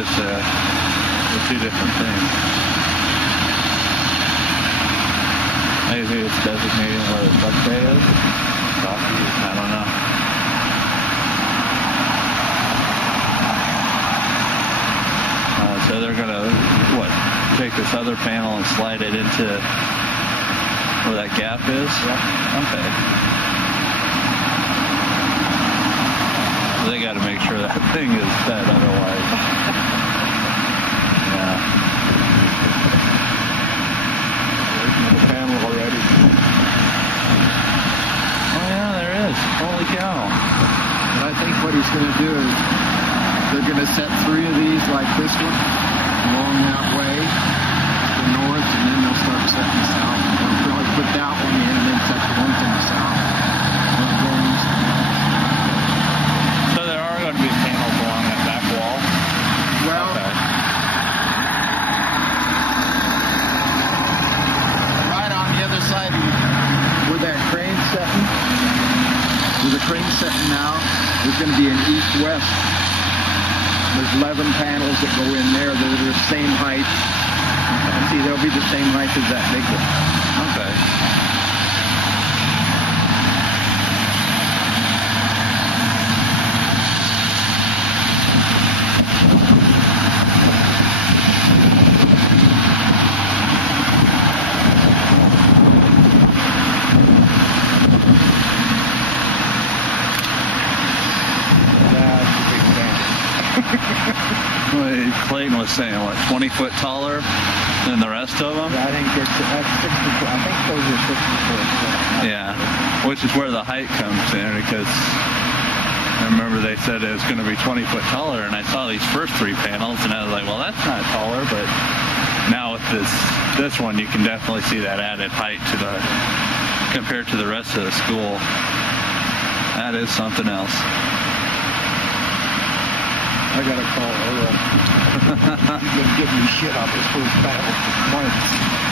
is the two different things. Maybe it's designating where the duck bay is. I don't know. So they're gonna take this other panel and slide it into where that gap is? Yeah. Okay. They got to make sure that thing is set, otherwise. Yeah. There's another panel already. Oh yeah, there is. Holy cow. And I think what he's going to do is they're going to set 3 of these like this one along that way to the north, and then they'll start setting south. They'll probably put that one in and then set the one to the south. So there are going to be panels along that back wall? Well, okay. Right on the other side where that crane's setting, where the crane's setting now, there's going to be an east-west. There's 11 panels that go in there. They're the same height. See, they'll be the same height as that big one. Okay. Clayton was saying, 20 foot taller than the rest of them? I think that's 60 foot. I think those are 60 foot. Yeah, which is where the height comes in, because I remember they said it was going to be 20 foot taller, and I saw these first 3 panels, and I was like, well, that's not taller, but now with this one, you can definitely see that added height compared to the rest of the school. That is something else. I got to call Earl. He's been giving me shit on this first panel for months.